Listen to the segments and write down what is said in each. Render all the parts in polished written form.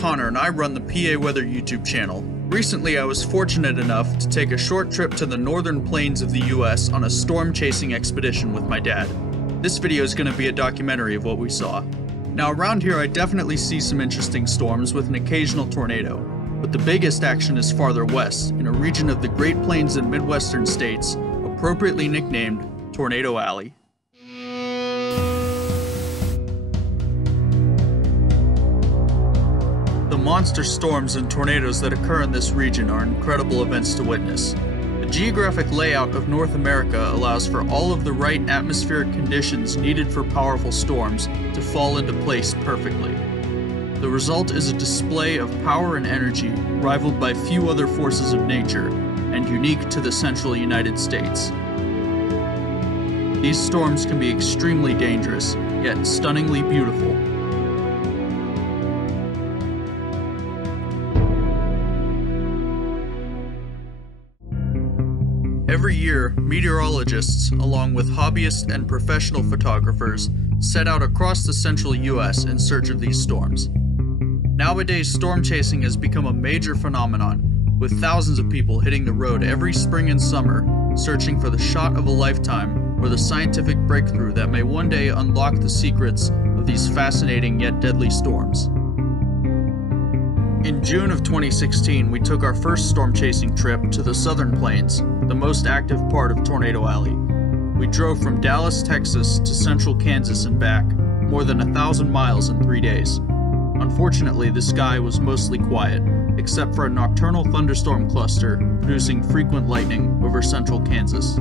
Connor and I run the PAweather YouTube channel. Recently, I was fortunate enough to take a short trip to the northern plains of the US on a storm chasing expedition with my dad. This video is going to be a documentary of what we saw. Now around here I definitely see some interesting storms with an occasional tornado, but the biggest action is farther west, in a region of the Great Plains and Midwestern states, appropriately nicknamed Tornado Alley. The monster storms and tornadoes that occur in this region are incredible events to witness. The geographic layout of North America allows for all of the right atmospheric conditions needed for powerful storms to fall into place perfectly. The result is a display of power and energy rivaled by few other forces of nature and unique to the central United States. These storms can be extremely dangerous, yet stunningly beautiful. Every year, meteorologists, along with hobbyists and professional photographers, set out across the central US in search of these storms. Nowadays, storm chasing has become a major phenomenon, with thousands of people hitting the road every spring and summer, searching for the shot of a lifetime or the scientific breakthrough that may one day unlock the secrets of these fascinating yet deadly storms. In June of 2016, we took our first storm chasing trip to the Southern Plains, the most active part of Tornado Alley. We drove from Dallas, Texas to central Kansas and back, more than 1,000 miles in 3 days. Unfortunately, the sky was mostly quiet, except for a nocturnal thunderstorm cluster producing frequent lightning over central Kansas.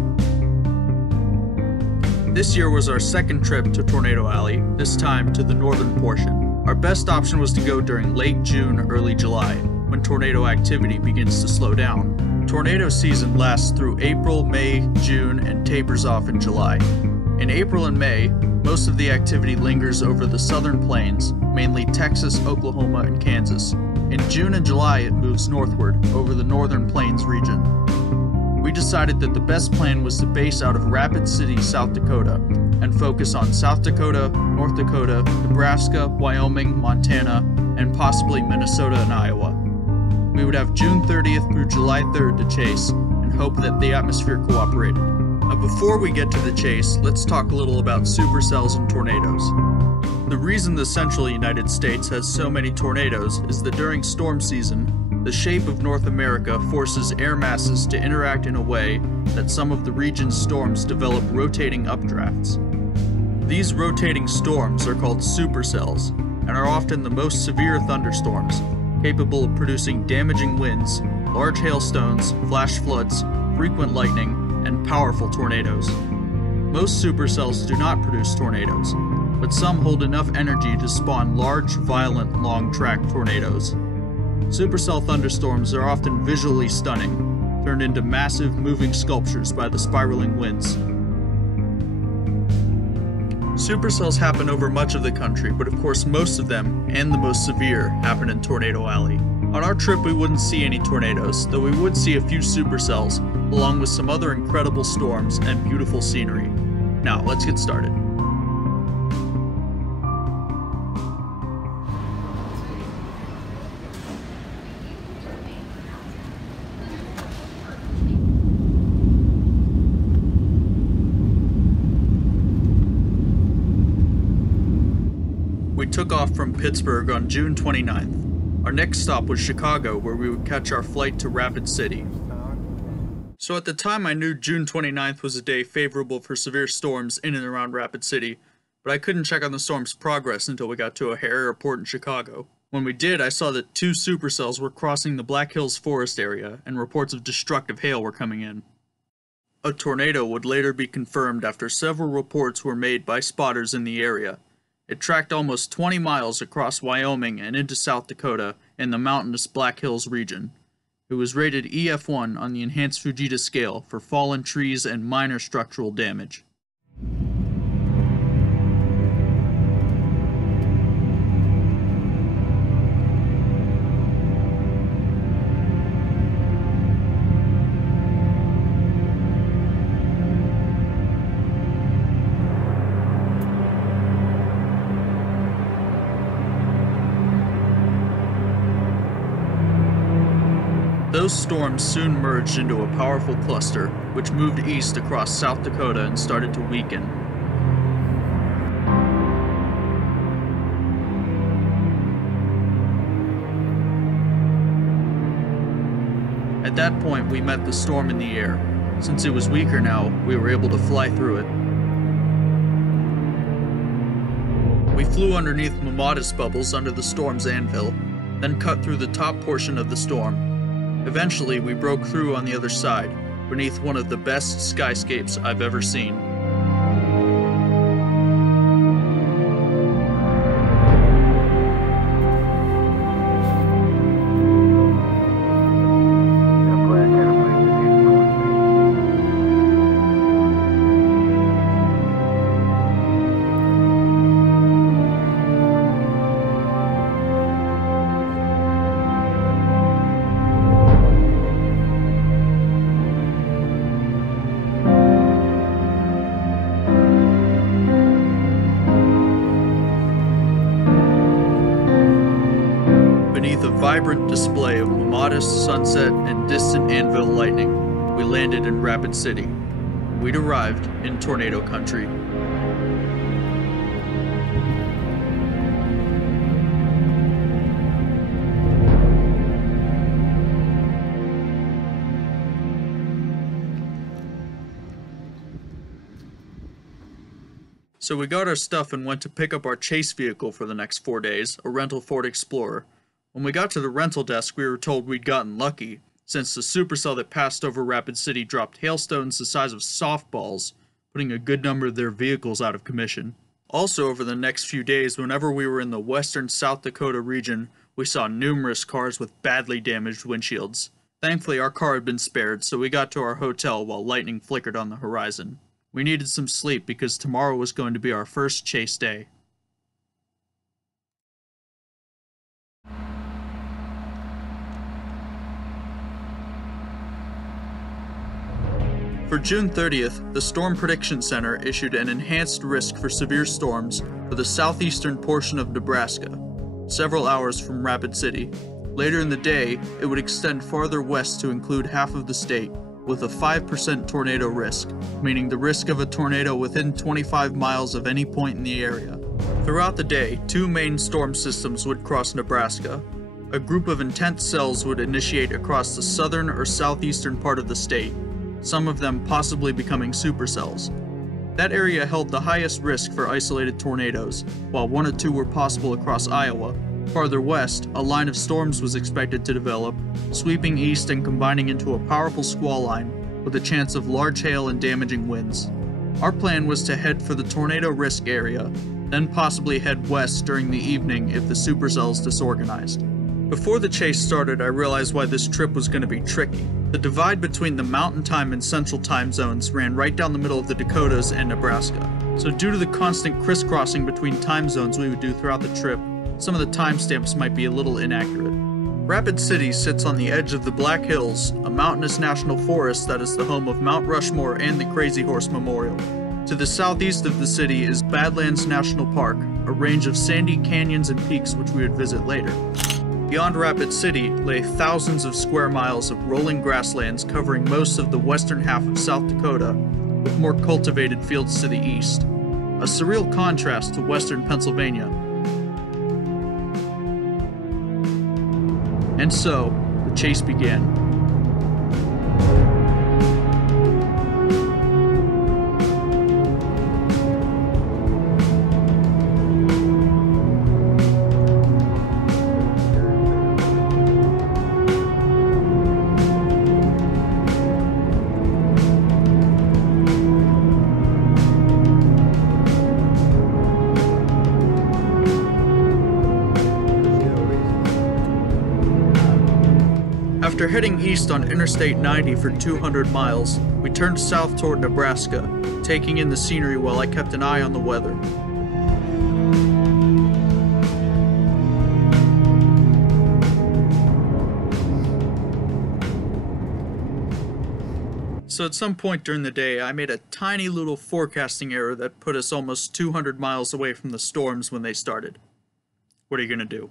This year was our second trip to Tornado Alley, this time to the northern portion. Our best option was to go during late June, early July, when tornado activity begins to slow down. Tornado season lasts through April, May, June, and tapers off in July. In April and May, most of the activity lingers over the southern plains, mainly Texas, Oklahoma, and Kansas. In June and July, it moves northward, over the northern plains region. We decided that the best plan was to base out of Rapid City, South Dakota, and focus on South Dakota, North Dakota, Nebraska, Wyoming, Montana, and possibly Minnesota and Iowa. We would have June 30th through July 3rd to chase, and hope that the atmosphere cooperated. Now before we get to the chase, let's talk a little about supercells and tornadoes. The reason the central United States has so many tornadoes is that during storm season, the shape of North America forces air masses to interact in a way that some of the region's storms develop rotating updrafts. These rotating storms are called supercells and are often the most severe thunderstorms, capable of producing damaging winds, large hailstones, flash floods, frequent lightning, and powerful tornadoes. Most supercells do not produce tornadoes, but some hold enough energy to spawn large, violent, long-track tornadoes. Supercell thunderstorms are often visually stunning, turned into massive moving sculptures by the spiraling winds. Supercells happen over much of the country, but of course most of them, and the most severe, happen in Tornado Alley. On our trip we wouldn't see any tornadoes, though we would see a few supercells, along with some other incredible storms and beautiful scenery. Now let's get started. We took off from Pittsburgh on June 29th. Our next stop was Chicago, where we would catch our flight to Rapid City. So at the time I knew June 29th was a day favorable for severe storms in and around Rapid City, but I couldn't check on the storm's progress until we got to O'Hare Airport in Chicago. When we did, I saw that 2 supercells were crossing the Black Hills Forest area, and reports of destructive hail were coming in. A tornado would later be confirmed after several reports were made by spotters in the area. It tracked almost 20 miles across Wyoming and into South Dakota in the mountainous Black Hills region. It was rated EF1 on the Enhanced Fujita scale for fallen trees and minor structural damage. Those storms soon merged into a powerful cluster, which moved east across South Dakota and started to weaken. At that point, we met the storm in the air. Since it was weaker now, we were able to fly through it. We flew underneath Mamatis bubbles under the storm's anvil, then cut through the top portion of the storm. Eventually, we broke through on the other side, beneath one of the best skyscapes I've ever seen. Beneath a vibrant display of Mamatis, sunset, and distant anvil lightning, we landed in Rapid City. We'd arrived in tornado country. So we got our stuff and went to pick up our chase vehicle for the next 4 days, a rental Ford Explorer. When we got to the rental desk, we were told we'd gotten lucky, since the supercell that passed over Rapid City dropped hailstones the size of softballs, putting a good number of their vehicles out of commission. Also, over the next few days, whenever we were in the western South Dakota region, we saw numerous cars with badly damaged windshields. Thankfully, our car had been spared, so we got to our hotel while lightning flickered on the horizon. We needed some sleep because tomorrow was going to be our first chase day. For June 30th, the Storm Prediction Center issued an enhanced risk for severe storms for the southeastern portion of Nebraska, several hours from Rapid City. Later in the day, it would extend farther west to include half of the state, with a 5% tornado risk, meaning the risk of a tornado within 25 miles of any point in the area. Throughout the day, two main storm systems would cross Nebraska. A group of intense cells would initiate across the southern or southeastern part of the state, some of them possibly becoming supercells. That area held the highest risk for isolated tornadoes, while 1 or 2 were possible across Iowa. Farther west, a line of storms was expected to develop, sweeping east and combining into a powerful squall line, with a chance of large hail and damaging winds. Our plan was to head for the tornado risk area, then possibly head west during the evening if the supercells disorganized. Before the chase started, I realized why this trip was going to be tricky. The divide between the Mountain Time and Central Time zones ran right down the middle of the Dakotas and Nebraska. So due to the constant crisscrossing between time zones we would do throughout the trip, some of the timestamps might be a little inaccurate. Rapid City sits on the edge of the Black Hills, a mountainous national forest that is the home of Mount Rushmore and the Crazy Horse Memorial. To the southeast of the city is Badlands National Park, a range of sandy canyons and peaks which we would visit later. Beyond Rapid City lay thousands of square miles of rolling grasslands covering most of the western half of South Dakota, with more cultivated fields to the east. A surreal contrast to western Pennsylvania. And so, the chase began. After heading east on Interstate 90 for 200 miles, we turned south toward Nebraska, taking in the scenery while I kept an eye on the weather. So at some point during the day, I made a tiny little forecasting error that put us almost 200 miles away from the storms when they started. What are you gonna do?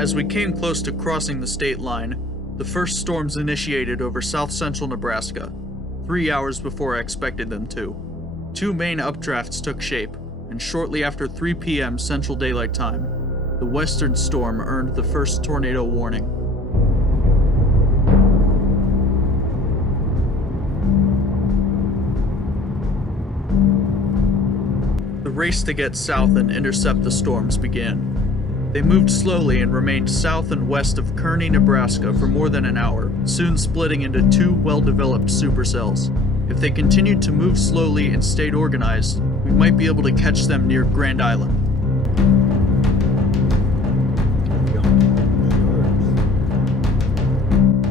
As we came close to crossing the state line, The first storms initiated over south-central Nebraska, 3 hours before I expected them to. Two main updrafts took shape, and shortly after 3 p.m. Central Daylight Time, the western storm earned the first tornado warning. The race to get south and intercept the storms began. They moved slowly and remained south and west of Kearney, Nebraska for more than an hour, soon splitting into two well-developed supercells. If they continued to move slowly and stayed organized, we might be able to catch them near Grand Island.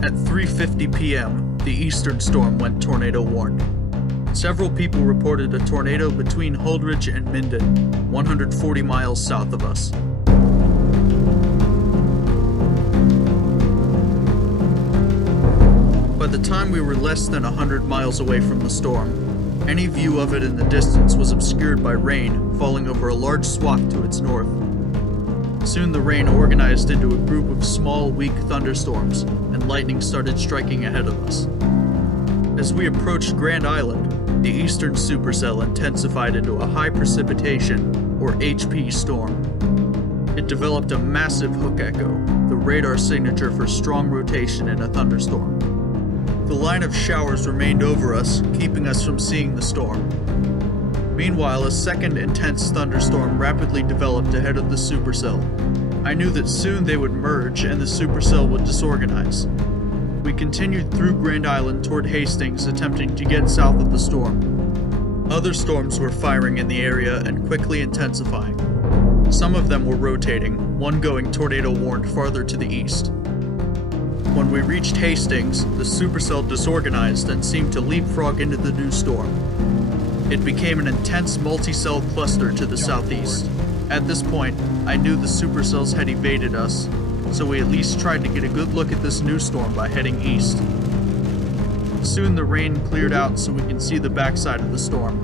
At 3:50 p.m., the eastern storm went tornado warned. Several people reported a tornado between Holdridge and Minden, 140 miles south of us. By the time we were less than 100 miles away from the storm, any view of it in the distance was obscured by rain falling over a large swath to its north. Soon the rain organized into a group of small, weak thunderstorms, and lightning started striking ahead of us. As we approached Grand Island, the eastern supercell intensified into a high precipitation, or HP storm. It developed a massive hook echo, the radar signature for strong rotation in a thunderstorm. The line of showers remained over us, keeping us from seeing the storm. Meanwhile, a second intense thunderstorm rapidly developed ahead of the supercell. I knew that soon they would merge and the supercell would disorganize. We continued through Grand Island toward Hastings, attempting to get south of the storm. Other storms were firing in the area and quickly intensifying. Some of them were rotating, one going tornado warned farther to the east. When we reached Hastings, the supercell disorganized and seemed to leapfrog into the new storm. It became an intense multi-cell cluster to the southeast. At this point, I knew the supercells had evaded us, so we at least tried to get a good look at this new storm by heading east. Soon the rain cleared out so we can see the backside of the storm.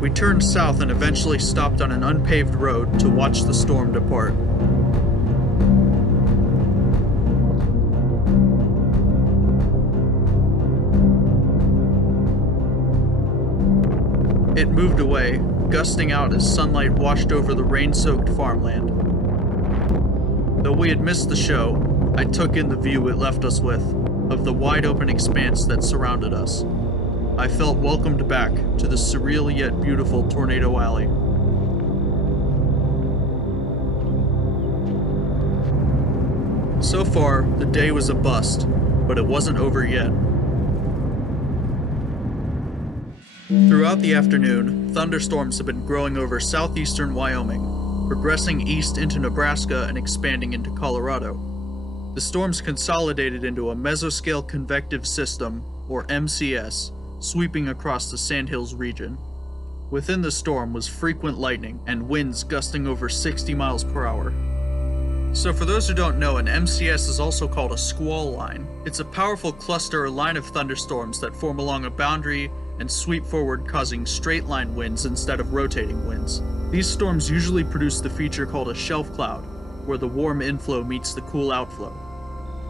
We turned south and eventually stopped on an unpaved road to watch the storm depart. It moved away, gusting out as sunlight washed over the rain-soaked farmland. Though we had missed the show, I took in the view it left us with, of the wide-open expanse that surrounded us. I felt welcomed back to the surreal yet beautiful Tornado Alley. So far, the day was a bust, but it wasn't over yet. Throughout the afternoon, thunderstorms have been growing over southeastern Wyoming, progressing east into Nebraska and expanding into Colorado. The storms consolidated into a mesoscale convective system, or MCS, sweeping across the Sandhills region. Within the storm was frequent lightning and winds gusting over 60 miles per hour. So for those who don't know, an MCS is also called a squall line. It's a powerful cluster or line of thunderstorms that form along a boundary and sweep forward, causing straight-line winds instead of rotating winds. These storms usually produce the feature called a shelf cloud, where the warm inflow meets the cool outflow.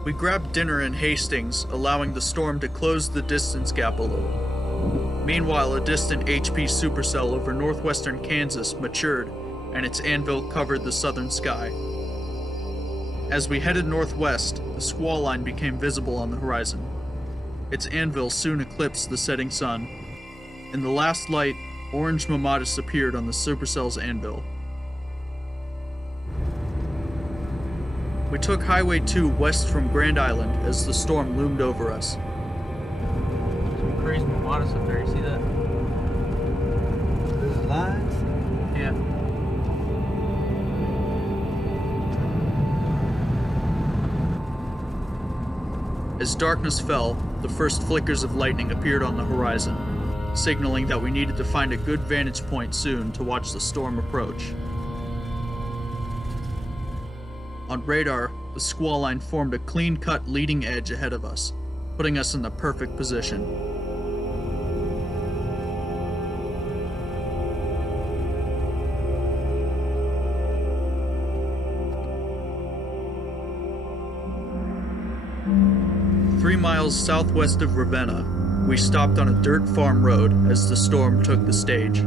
We grabbed dinner in Hastings, allowing the storm to close the distance gap a little. Meanwhile, a distant HP supercell over northwestern Kansas matured, and its anvil covered the southern sky. As we headed northwest, the squall line became visible on the horizon. Its anvil soon eclipsed the setting sun. In the last light, orange mammatus appeared on the supercell's anvil. We took Highway 2 west from Grand Island as the storm loomed over us. Some crazy mammatus up there, you see that? Those lines? Yeah. As darkness fell, the first flickers of lightning appeared on the horizon, signaling that we needed to find a good vantage point soon to watch the storm approach. On radar, the squall line formed a clean-cut leading edge ahead of us, putting us in the perfect position. miles southwest of Ravenna, we stopped on a dirt farm road as the storm took the stage.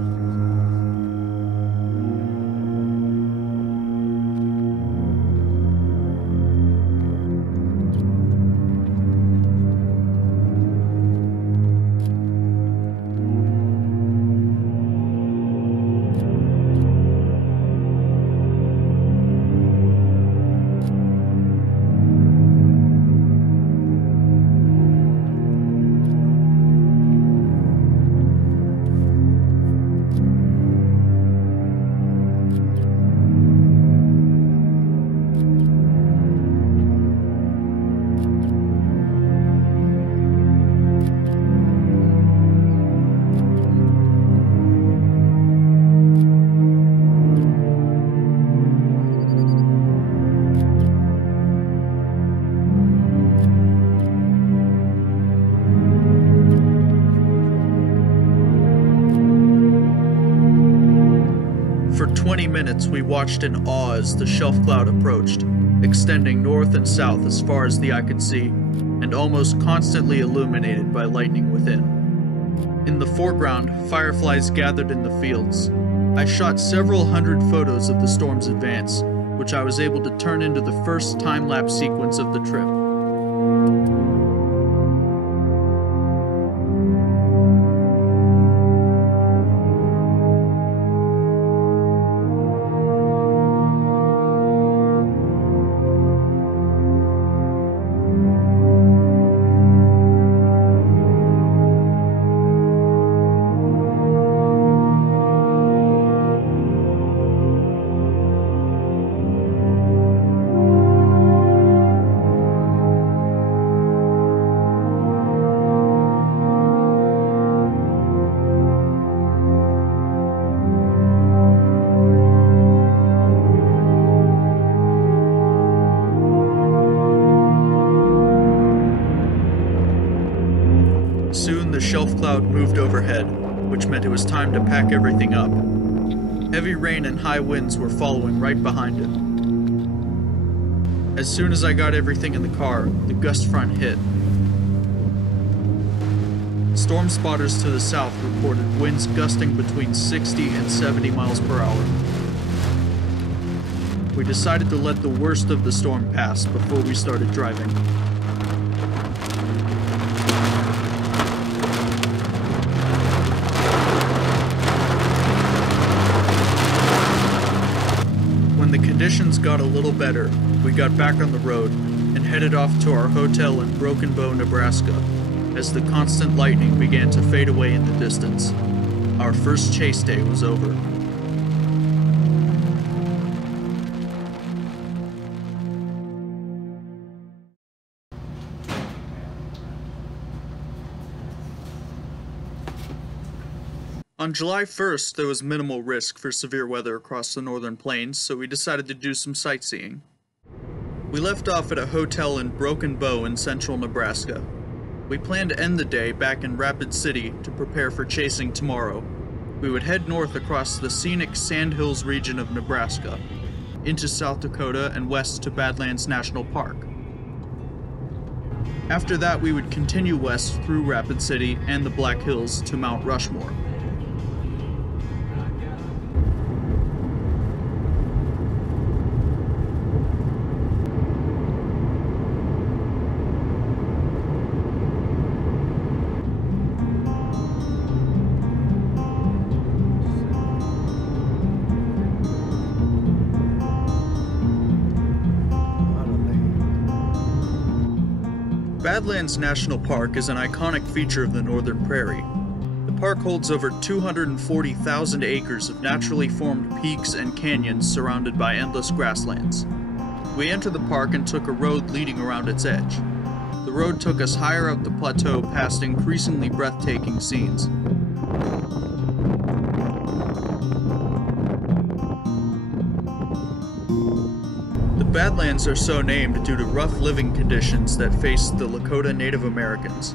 For 20 minutes, we watched in awe as the shelf cloud approached, extending north and south as far as the eye could see, and almost constantly illuminated by lightning within. In the foreground, fireflies gathered in the fields. I shot several hundred photos of the storm's advance, which I was able to turn into the first time-lapse sequence of the trip. Soon the shelf cloud moved overhead, which meant it was time to pack everything up. Heavy rain and high winds were following right behind it. As soon as I got everything in the car, the gust front hit. Storm spotters to the south reported winds gusting between 60 and 70 miles per hour. We decided to let the worst of the storm pass before we started driving. When the conditions got a little better, we got back on the road and headed off to our hotel in Broken Bow, Nebraska, as the constant lightning began to fade away in the distance. Our first chase day was over. On July 1st, there was minimal risk for severe weather across the northern plains, so we decided to do some sightseeing. We left off at a hotel in Broken Bow in central Nebraska. We planned to end the day back in Rapid City to prepare for chasing tomorrow. We would head north across the scenic Sandhills region of Nebraska, into South Dakota and west to Badlands National Park. After that, we would continue west through Rapid City and the Black Hills to Mount Rushmore. Badlands National Park is an iconic feature of the Northern Prairie. The park holds over 240,000 acres of naturally formed peaks and canyons surrounded by endless grasslands. We entered the park and took a road leading around its edge. The road took us higher up the plateau past increasingly breathtaking scenes. The Badlands are so named due to rough living conditions that faced the Lakota Native Americans.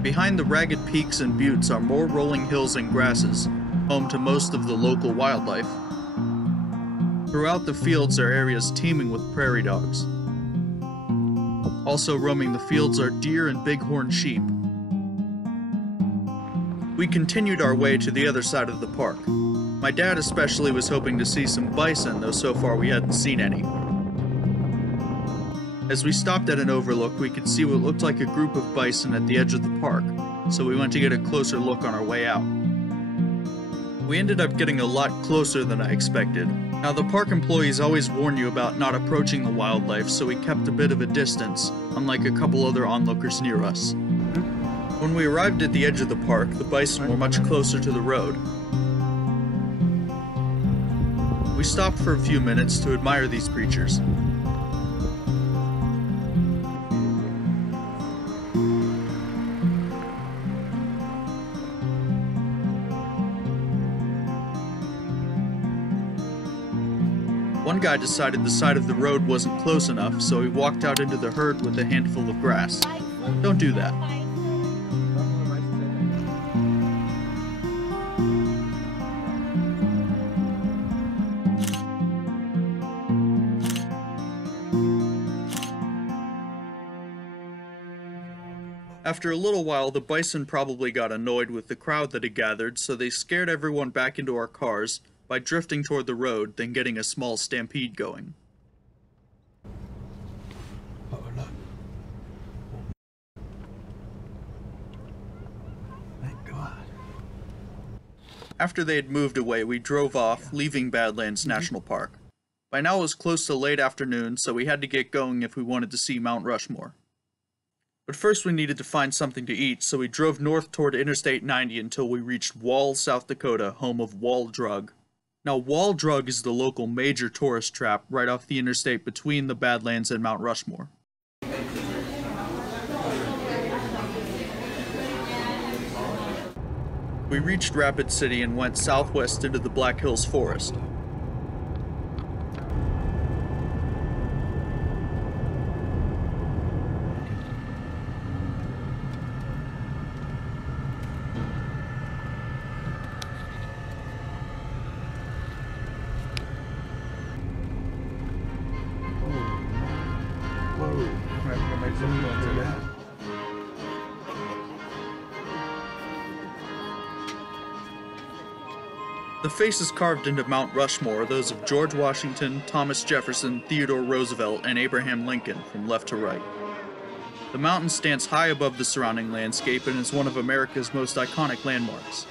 Behind the ragged peaks and buttes are more rolling hills and grasses, home to most of the local wildlife. Throughout the fields are areas teeming with prairie dogs. Also roaming the fields are deer and bighorn sheep. We continued our way to the other side of the park. My dad especially was hoping to see some bison, though so far we hadn't seen any. As we stopped at an overlook, we could see what looked like a group of bison at the edge of the park, so we went to get a closer look on our way out. We ended up getting a lot closer than I expected. Now, the park employees always warn you about not approaching the wildlife, so we kept a bit of a distance, unlike a couple other onlookers near us. When we arrived at the edge of the park, the bison were much closer to the road. We stopped for a few minutes to admire these creatures. One guy decided the side of the road wasn't close enough, so he walked out into the herd with a handful of grass. Don't do that. After a little while, the bison probably got annoyed with the crowd that had gathered, so they scared everyone back into our cars by drifting toward the road, then getting a small stampede going. Oh, look. Thank God. After they had moved away, we drove off, leaving Badlands National Park. By now it was close to late afternoon, so we had to get going if we wanted to see Mount Rushmore. But first we needed to find something to eat, so we drove north toward Interstate 90 until we reached Wall, South Dakota, home of Wall Drug. Now, Wall Drug is the local major tourist trap right off the interstate between the Badlands and Mount Rushmore. We reached Rapid City and went southwest into the Black Hills Forest. The faces carved into Mount Rushmore are those of George Washington, Thomas Jefferson, Theodore Roosevelt, and Abraham Lincoln, from left to right. The mountain stands high above the surrounding landscape and is one of America's most iconic landmarks.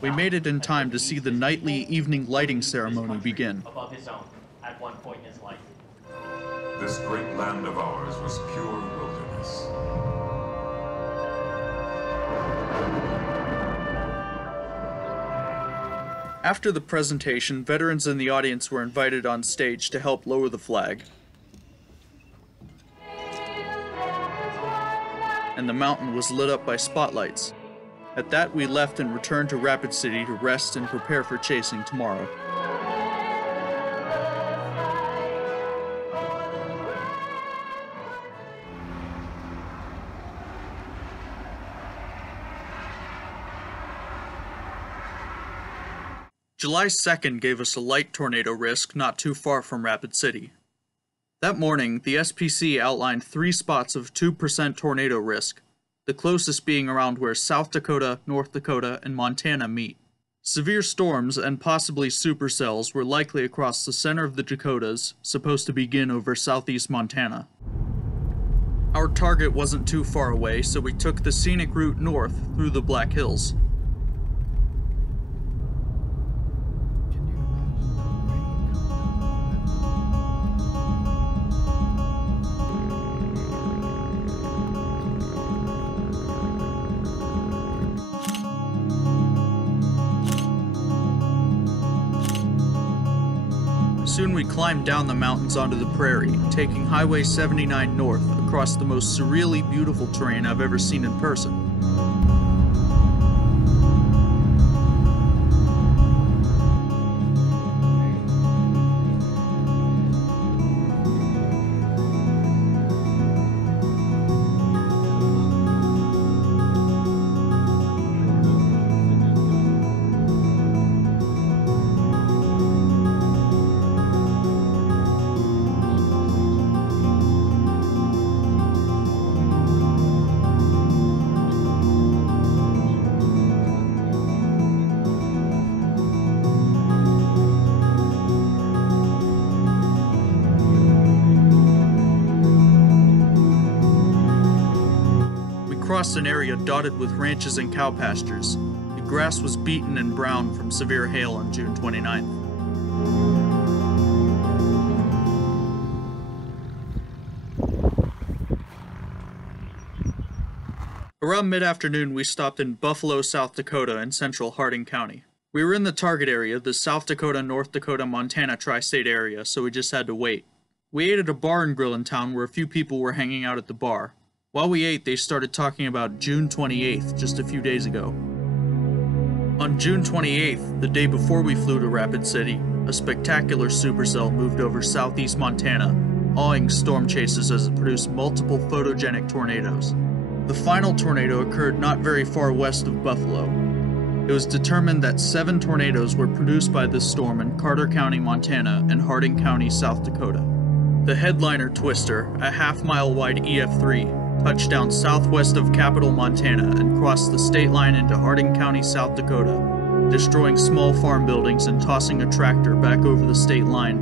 We made it in time to see the nightly evening lighting ceremony begin. Above his own, at one point in his life. This great land of ours was pure wilderness. After the presentation, veterans in the audience were invited on stage to help lower the flag. And the mountain was lit up by spotlights. At that, we left and returned to Rapid City to rest and prepare for chasing tomorrow. July 2nd gave us a light tornado risk not too far from Rapid City. That morning, the SPC outlined 3 spots of 2% tornado risk, the closest being around where South Dakota, North Dakota, and Montana meet. Severe storms and possibly supercells were likely across the center of the Dakotas, supposed to begin over southeast Montana. Our target wasn't too far away, so we took the scenic route north through the Black Hills. Soon we climbed down the mountains onto the prairie, taking Highway 79 north across the most surreally beautiful terrain I've ever seen in person. crossed an area dotted with ranches and cow pastures. The grass was beaten and brown from severe hail on June 29th. Around mid-afternoon, we stopped in Buffalo, South Dakota in central Hardin County. We were in the target area, the South Dakota, North Dakota, Montana tri-state area, so we just had to wait. We ate at a bar and grill in town where a few people were hanging out at the bar. While we ate, they started talking about June 28th, just a few days ago. On June 28th, the day before we flew to Rapid City, a spectacular supercell moved over southeast Montana, awing storm chases as it produced multiple photogenic tornadoes. The final tornado occurred not very far west of Buffalo. It was determined that 7 tornadoes were produced by this storm in Carter County, Montana, and Hardin County, South Dakota. The headliner twister, a half-mile wide EF3, touched down southwest of Capital, Montana, and crossed the state line into Hardin County, South Dakota, destroying small farm buildings and tossing a tractor back over the state line.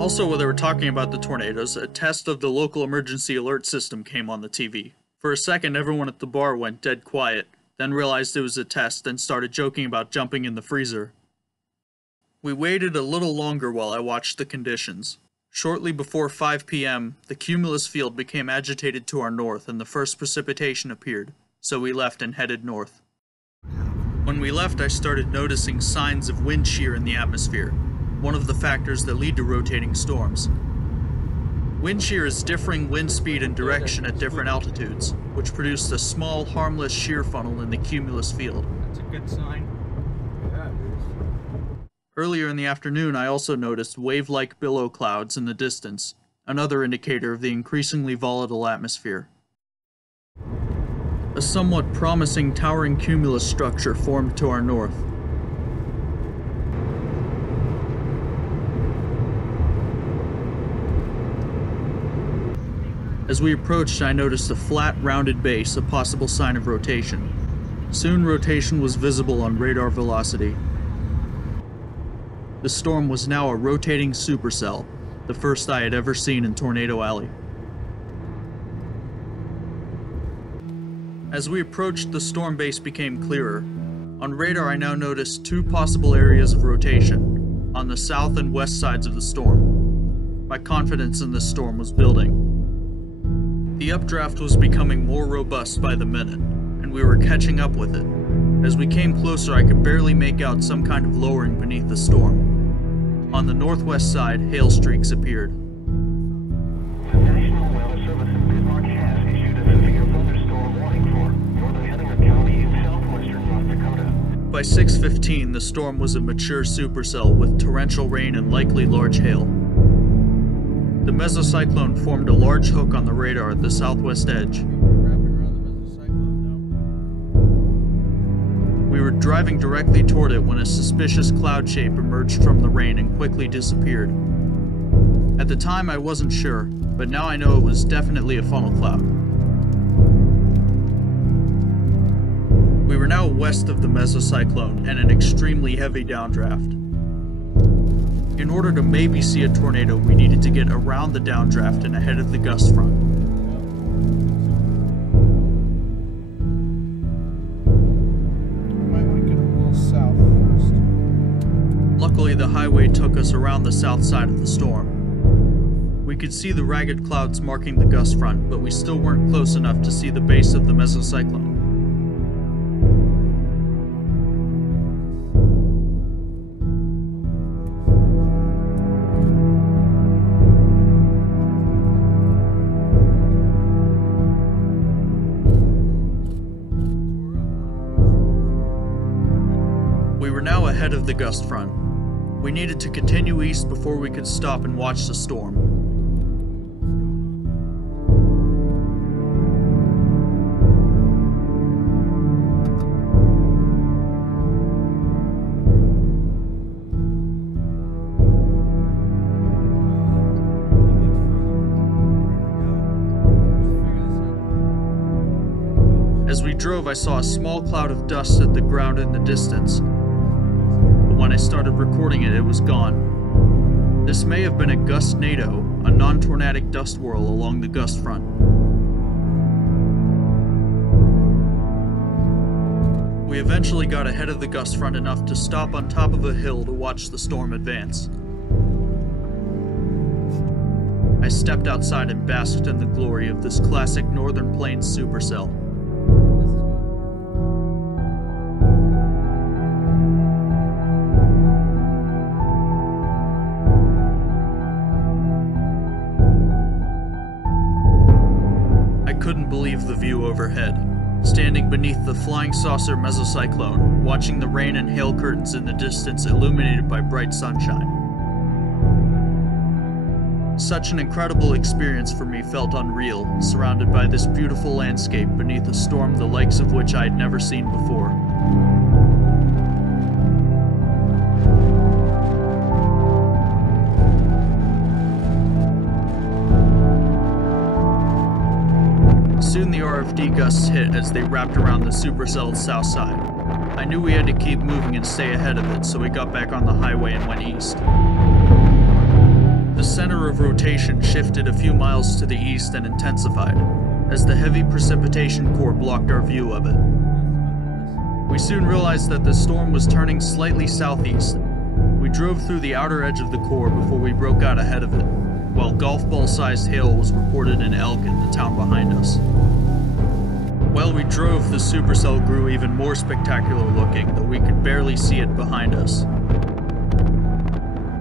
Also, while they were talking about the tornadoes, a test of the local emergency alert system came on the TV. For a second, everyone at the bar went dead quiet, then realized it was a test and started joking about jumping in the freezer. We waited a little longer while I watched the conditions. Shortly before 5 p.m., the cumulus field became agitated to our north and the first precipitation appeared, so we left and headed north. When we left, I started noticing signs of wind shear in the atmosphere, one of the factors that lead to rotating storms. Wind shear is differing wind speed and direction at different altitudes, which produced a small, harmless shear funnel in the cumulus field. That's a good sign. Yeah, it is. Earlier in the afternoon, I also noticed wave-like billow clouds in the distance, another indicator of the increasingly volatile atmosphere. A somewhat promising towering cumulus structure formed to our north. As we approached, I noticed a flat, rounded base, a possible sign of rotation. Soon, rotation was visible on radar velocity. The storm was now a rotating supercell, the first I had ever seen in Tornado Alley. As we approached, the storm base became clearer. On radar, I now noticed 2 possible areas of rotation, on the south and west sides of the storm. My confidence in this storm was building. The updraft was becoming more robust by the minute, and we were catching up with it. As we came closer, I could barely make out some kind of lowering beneath the storm. On the northwest side, hail streaks appeared. The National Weather Service in Bismarck has issued a severe thunderstorm warning for northern Henniker County in southwestern North Dakota. By 6:15, the storm was a mature supercell with torrential rain and likely large hail. The mesocyclone formed a large hook on the radar at the southwest edge. Wrapping around the mesocyclone We were driving directly toward it when a suspicious cloud shape emerged from the rain and quickly disappeared. At the time, I wasn't sure, but now I know it was definitely a funnel cloud. We were now west of the mesocyclone and an extremely heavy downdraft. In order to maybe see a tornado, we needed to get around the downdraft and ahead of the gust front. You might want to get a little south first. Luckily, the highway took us around the south side of the storm. We could see the ragged clouds marking the gust front, but we still weren't close enough to see the base of the mesocyclone. We were now ahead of the gust front. We needed to continue east before we could stop and watch the storm. As we drove, I saw a small cloud of dust at the ground in the distance. When I started recording it, it was gone. This may have been a gust NATO, a non-tornadic dust whirl along the gust front. We eventually got ahead of the gust front enough to stop on top of a hill to watch the storm advance. I stepped outside and basked in the glory of this classic Northern Plains supercell. I couldn't believe the view overhead. Standing beneath the flying saucer mesocyclone, watching the rain and hail curtains in the distance illuminated by bright sunshine. Such an incredible experience for me felt unreal, surrounded by this beautiful landscape beneath a storm the likes of which I had never seen before. Soon the RFD gusts hit as they wrapped around the supercell's south side. I knew we had to keep moving and stay ahead of it, so we got back on the highway and went east. The center of rotation shifted a few miles to the east and intensified, as the heavy precipitation core blocked our view of it. We soon realized that the storm was turning slightly southeast. We drove through the outer edge of the core before we broke out ahead of it, while golf ball-sized hail was reported in Elgin, the town behind us. While we drove, the supercell grew even more spectacular looking, though we could barely see it behind us.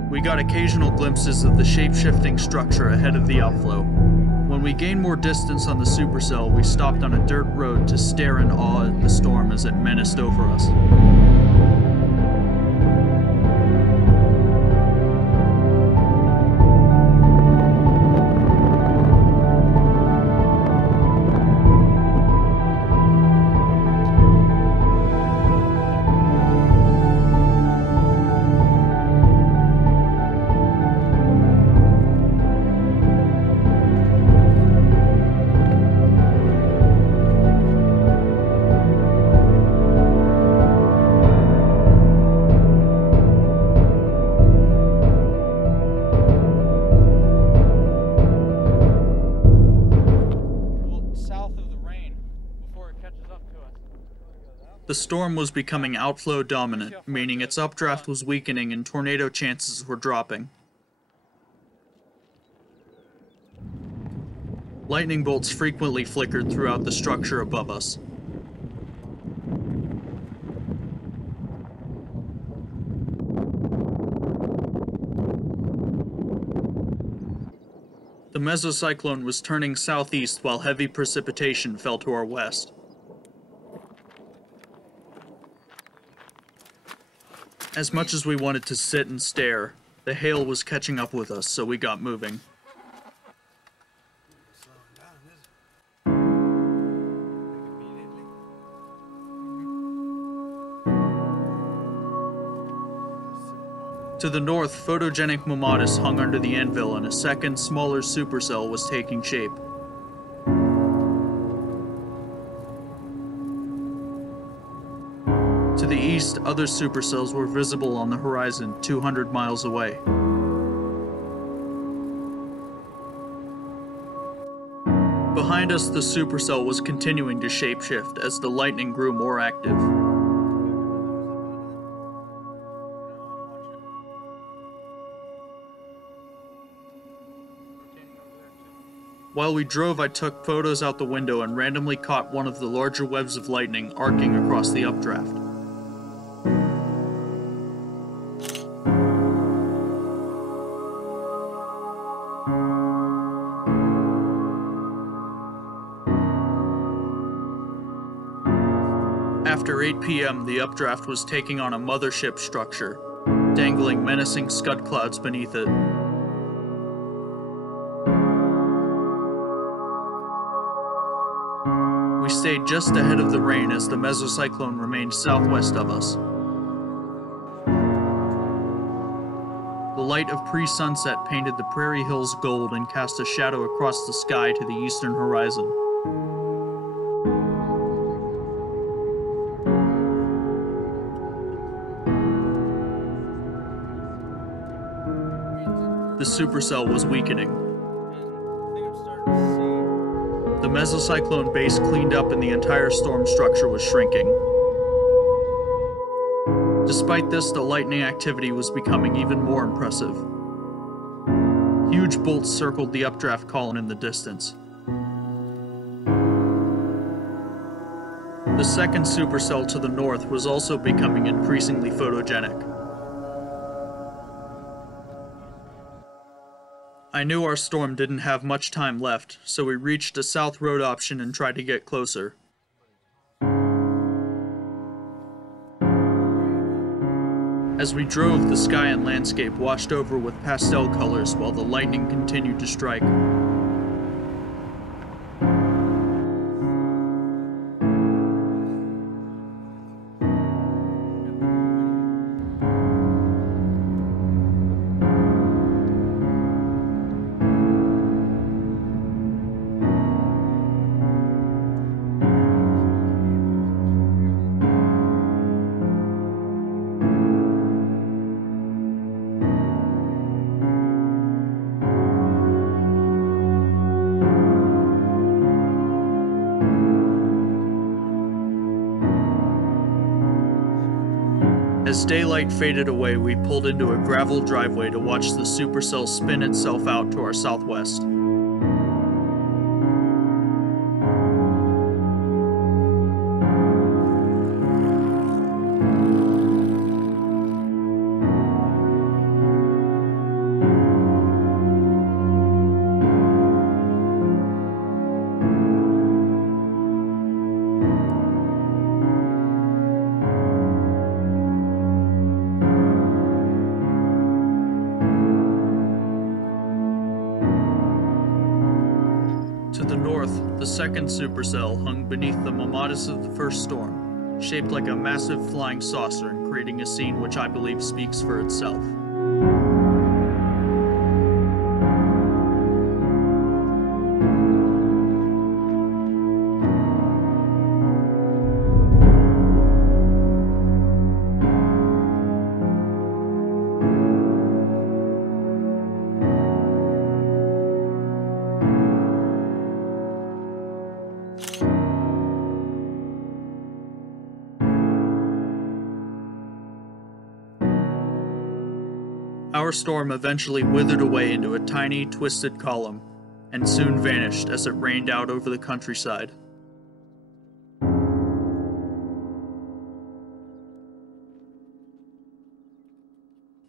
We got occasional glimpses of the shape-shifting structure ahead of the outflow. When we gained more distance on the supercell, we stopped on a dirt road to stare in awe at the storm as it menaced over us. The storm was becoming outflow dominant, meaning its updraft was weakening and tornado chances were dropping. Lightning bolts frequently flickered throughout the structure above us. The mesocyclone was turning southeast while heavy precipitation fell to our west. As much as we wanted to sit and stare, the hail was catching up with us, so we got moving. To the north, photogenic Momatis hung under the anvil and a second, smaller supercell was taking shape. To the east, other supercells were visible on the horizon 200 miles away. Behind us, the supercell was continuing to shapeshift as the lightning grew more active. While we drove, I took photos out the window and randomly caught one of the larger webs of lightning arcing across the updraft. After 8 p.m., the updraft was taking on a mothership structure, dangling menacing scud clouds beneath it. We stayed just ahead of the rain as the mesocyclone remained southwest of us. The light of pre-sunset painted the prairie hills gold and cast a shadow across the sky to the eastern horizon. The supercell was weakening. The mesocyclone base cleaned up and the entire storm structure was shrinking. Despite this, the lightning activity was becoming even more impressive. Huge bolts circled the updraft column in the distance. The second supercell to the north was also becoming increasingly photogenic. I knew our storm didn't have much time left, so we reached a south road option and tried to get closer. As we drove, the sky and landscape washed over with pastel colors while the lightning continued to strike. As daylight faded away, we pulled into a gravel driveway to watch the supercell spin itself out to our southwest. To the north, the second supercell hung beneath the mammatus of the first storm, shaped like a massive flying saucer and creating a scene which I believe speaks for itself. Our storm eventually withered away into a tiny, twisted column, and soon vanished as it rained out over the countryside.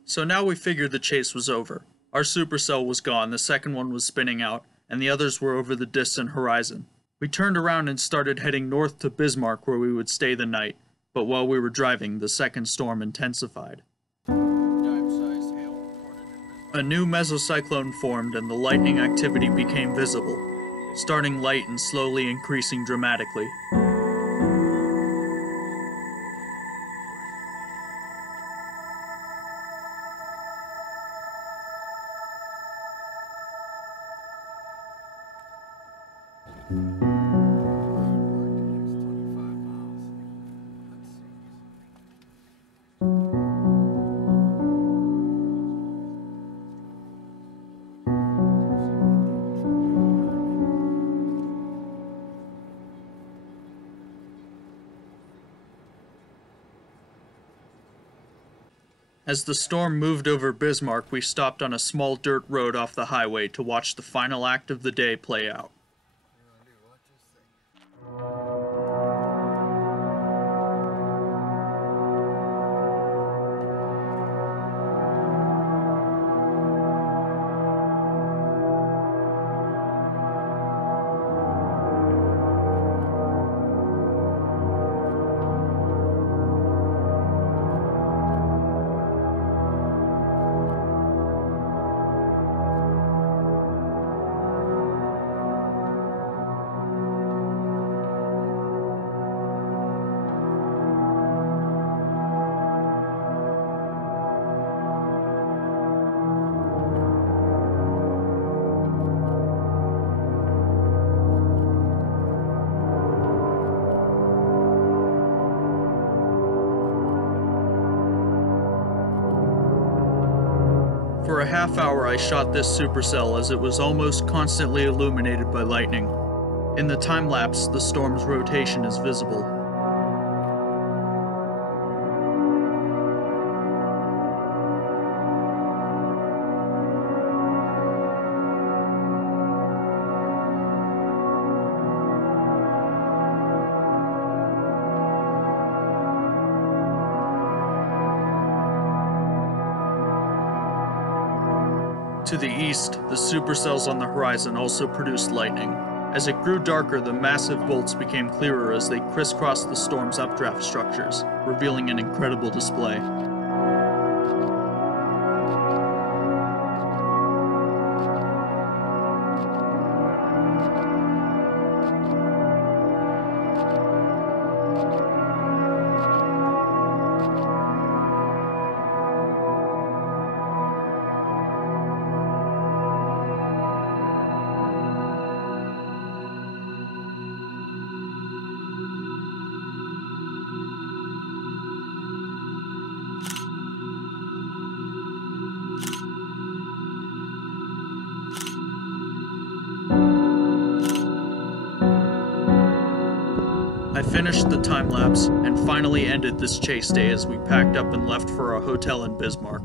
So now we figured the chase was over. Our supercell was gone, the second one was spinning out, and the others were over the distant horizon. We turned around and started heading north to Bismarck, where we would stay the night, but while we were driving, the second storm intensified. A new mesocyclone formed and the lightning activity became visible, starting light and slowly increasing dramatically. As the storm moved over Bismarck, we stopped on a small dirt road off the highway to watch the final act of the day play out. For a half hour I shot this supercell as it was almost constantly illuminated by lightning. In the time-lapse, the storm's rotation is visible. To the east, the supercells on the horizon also produced lightning. As it grew darker, the massive bolts became clearer as they crisscrossed the storm's updraft structures, revealing an incredible display. I finished the time-lapse and finally ended this chase day as we packed up and left for our hotel in Bismarck.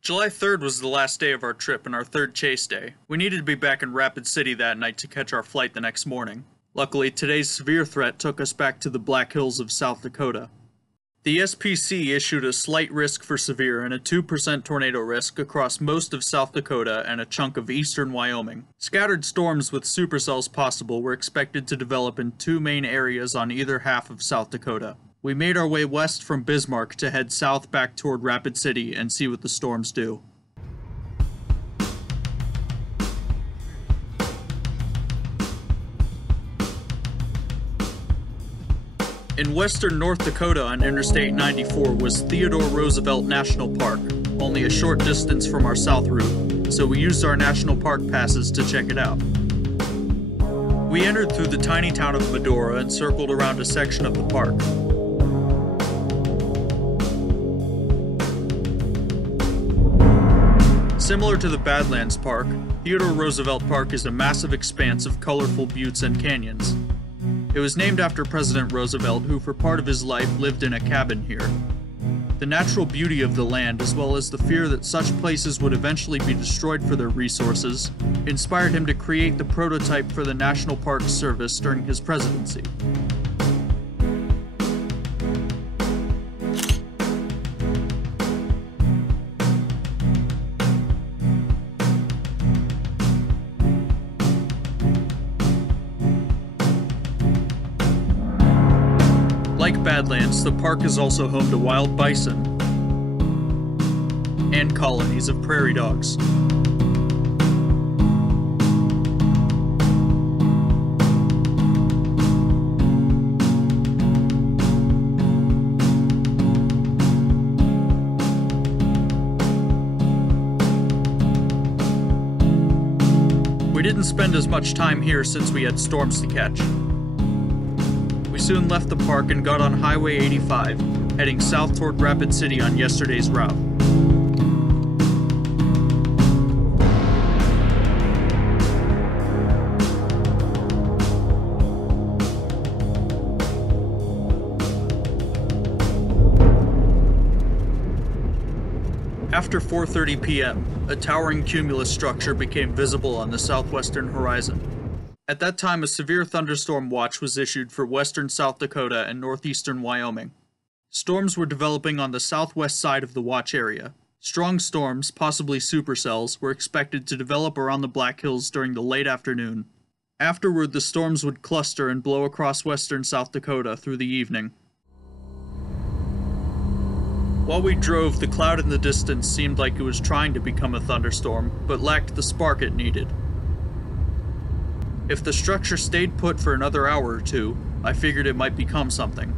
July 3rd was the last day of our trip and our third chase day. We needed to be back in Rapid City that night to catch our flight the next morning. Luckily, today's severe threat took us back to the Black Hills of South Dakota. The SPC issued a slight risk for severe and a 2% tornado risk across most of South Dakota and a chunk of eastern Wyoming. Scattered storms with supercells possible were expected to develop in two main areas on either half of South Dakota. We made our way west from Bismarck to head south back toward Rapid City and see what the storms do. In western North Dakota on Interstate 94 was Theodore Roosevelt National Park, only a short distance from our south route, so we used our national park passes to check it out. We entered through the tiny town of Medora and circled around a section of the park. Similar to the Badlands Park, Theodore Roosevelt Park is a massive expanse of colorful buttes and canyons. It was named after President Roosevelt, who for part of his life lived in a cabin here. The natural beauty of the land, as well as the fear that such places would eventually be destroyed for their resources, inspired him to create the prototype for the National Park Service during his presidency. Like Badlands, the park is also home to wild bison and colonies of prairie dogs. We didn't spend as much time here since we had storms to catch. We soon left the park and got on Highway 85, heading south toward Rapid City on yesterday's route. After 4:30 p.m., a towering cumulus structure became visible on the southwestern horizon. At that time, a severe thunderstorm watch was issued for western South Dakota and northeastern Wyoming. Storms were developing on the southwest side of the watch area. Strong storms, possibly supercells, were expected to develop around the Black Hills during the late afternoon. Afterward, the storms would cluster and blow across western South Dakota through the evening. While we drove, the cloud in the distance seemed like it was trying to become a thunderstorm, but lacked the spark it needed. If the structure stayed put for another hour or two, I figured it might become something.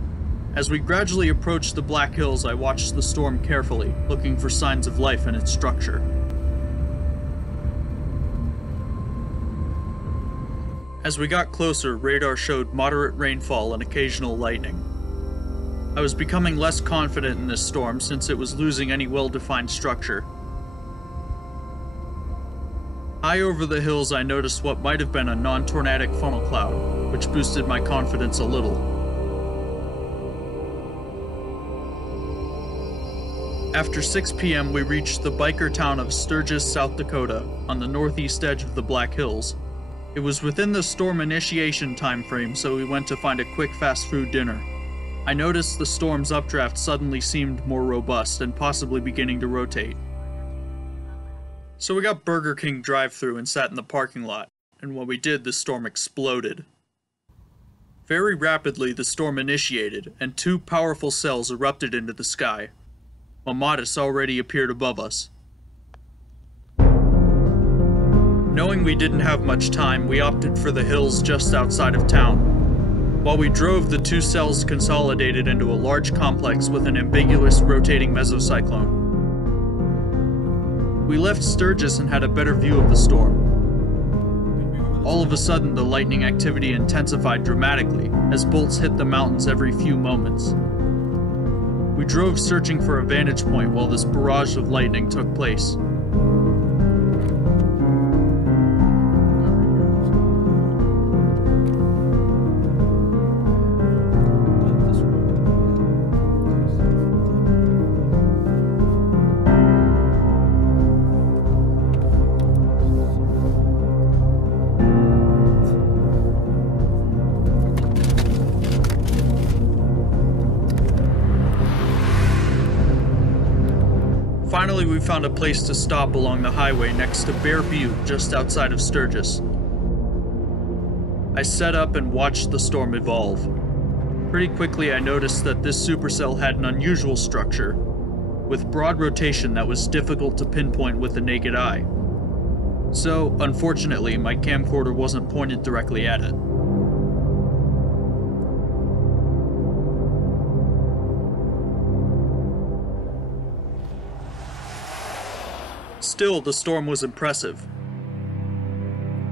As we gradually approached the Black Hills, I watched the storm carefully, looking for signs of life in its structure. As we got closer, radar showed moderate rainfall and occasional lightning. I was becoming less confident in this storm since it was losing any well-defined structure. High over the hills, I noticed what might have been a non-tornadic funnel cloud, which boosted my confidence a little. After 6 p.m., we reached the biker town of Sturgis, South Dakota, on the northeast edge of the Black Hills. It was within the storm initiation time frame, so we went to find a quick fast food dinner. I noticed the storm's updraft suddenly seemed more robust and possibly beginning to rotate. So we got Burger King drive-thru and sat in the parking lot, and when we did, the storm exploded. Very rapidly, the storm initiated, and 2 powerful cells erupted into the sky. Amatis already appeared above us. Knowing we didn't have much time, we opted for the hills just outside of town. While we drove, the 2 cells consolidated into a large complex with an ambiguous rotating mesocyclone. We left Sturgis and had a better view of the storm. All of a sudden, the lightning activity intensified dramatically as bolts hit the mountains every few moments. We drove searching for a vantage point while this barrage of lightning took place. Finally, we found a place to stop along the highway next to Bear Butte, just outside of Sturgis. I set up and watched the storm evolve. Pretty quickly, I noticed that this supercell had an unusual structure, with broad rotation that was difficult to pinpoint with the naked eye. So, unfortunately, my camcorder wasn't pointed directly at it. Still, the storm was impressive.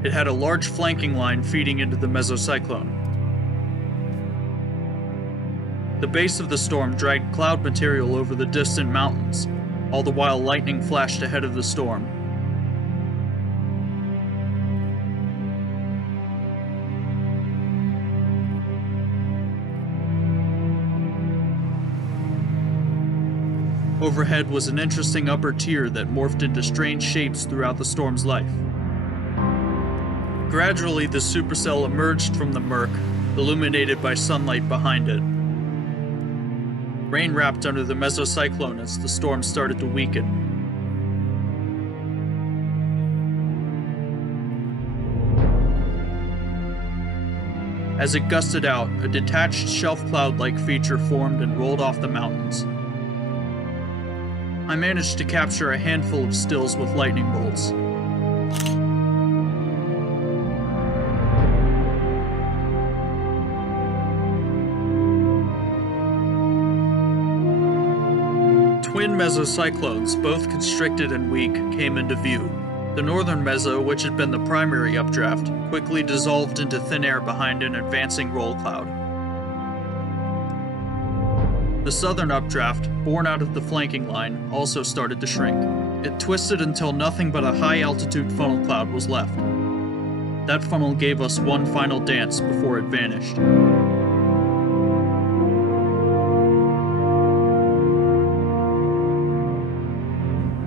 It had a large flanking line feeding into the mesocyclone. The base of the storm dragged cloud material over the distant mountains, all the while lightning flashed ahead of the storm. Overhead was an interesting upper tier that morphed into strange shapes throughout the storm's life. Gradually, the supercell emerged from the murk, illuminated by sunlight behind it. Rain wrapped under the mesocyclone as the storm started to weaken. As it gusted out, a detached shelf cloud-like feature formed and rolled off the mountains. I managed to capture a handful of stills with lightning bolts. Twin mesocyclones, both constricted and weak, came into view. The northern meso, which had been the primary updraft, quickly dissolved into thin air behind an advancing roll cloud. The southern updraft, born out of the flanking line, also started to shrink. It twisted until nothing but a high-altitude funnel cloud was left. That funnel gave us one final dance before it vanished.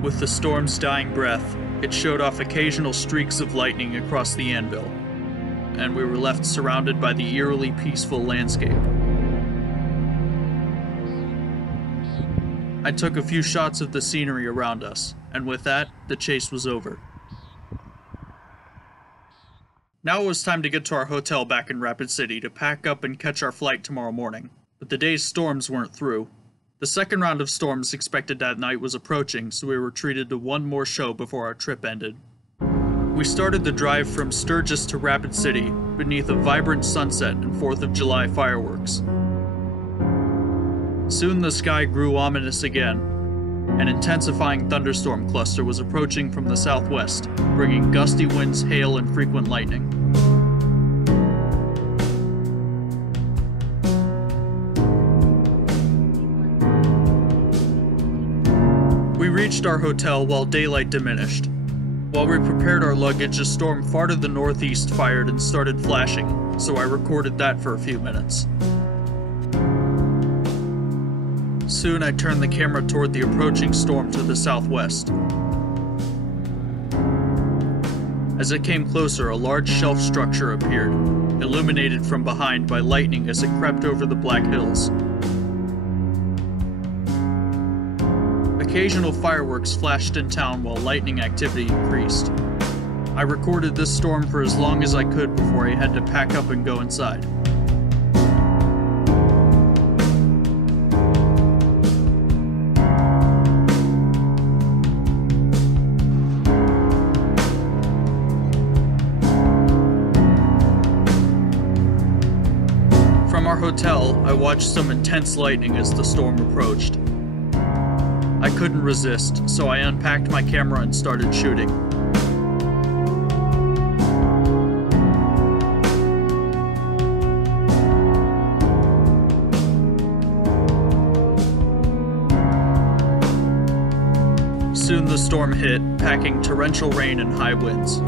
With the storm's dying breath, it showed off occasional streaks of lightning across the anvil, and we were left surrounded by the eerily peaceful landscape. I took a few shots of the scenery around us, and with that, the chase was over. Now it was time to get to our hotel back in Rapid City to pack up and catch our flight tomorrow morning, but the day's storms weren't through. The second round of storms expected that night was approaching, so we were treated to one more show before our trip ended. We started the drive from Sturgis to Rapid City beneath a vibrant sunset and 4th of July fireworks. Soon the sky grew ominous again. An intensifying thunderstorm cluster was approaching from the southwest, bringing gusty winds, hail, and frequent lightning. We reached our hotel while daylight diminished. While we prepared our luggage, a storm far to the northeast fired and started flashing, so I recorded that for a few minutes. Soon I turned the camera toward the approaching storm to the southwest. As it came closer, a large shelf structure appeared, illuminated from behind by lightning as it crept over the black hills. Occasional fireworks flashed in town while lightning activity increased. I recorded this storm for as long as I could before I had to pack up and go inside. From our hotel, I watched some intense lightning as the storm approached. I couldn't resist, so I unpacked my camera and started shooting. Soon the storm hit, packing torrential rain and high winds.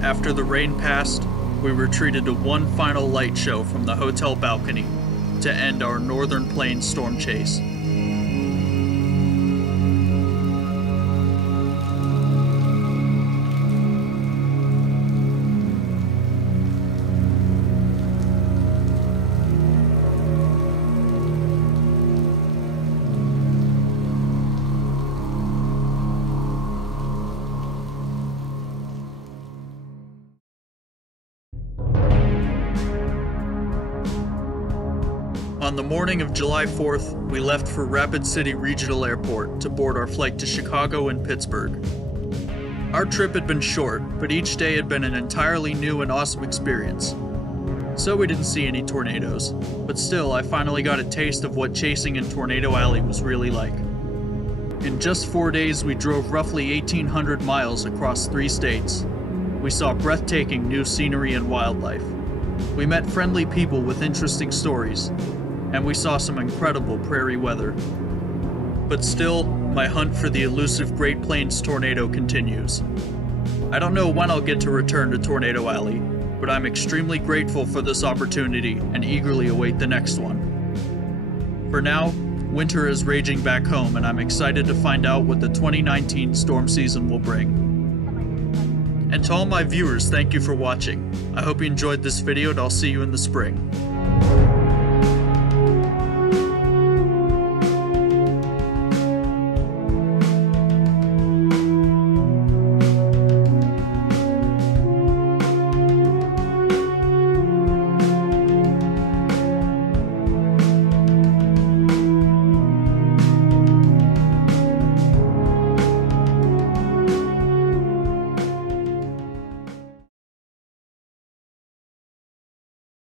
After the rain passed, we retreated to one final light show from the hotel balcony to end our Northern Plains storm chase. On the morning of July 4th, we left for Rapid City Regional Airport to board our flight to Chicago and Pittsburgh. Our trip had been short, but each day had been an entirely new and awesome experience. So we didn't see any tornadoes, but still I finally got a taste of what chasing in Tornado Alley was really like. In just 4 days, we drove roughly 1,800 miles across 3 states. We saw breathtaking new scenery and wildlife. We met friendly people with interesting stories, and we saw some incredible prairie weather. But still, my hunt for the elusive Great Plains tornado continues. I don't know when I'll get to return to Tornado Alley, but I'm extremely grateful for this opportunity and eagerly await the next one. For now, winter is raging back home, and I'm excited to find out what the 2019 storm season will bring. And to all my viewers, thank you for watching. I hope you enjoyed this video, and I'll see you in the spring.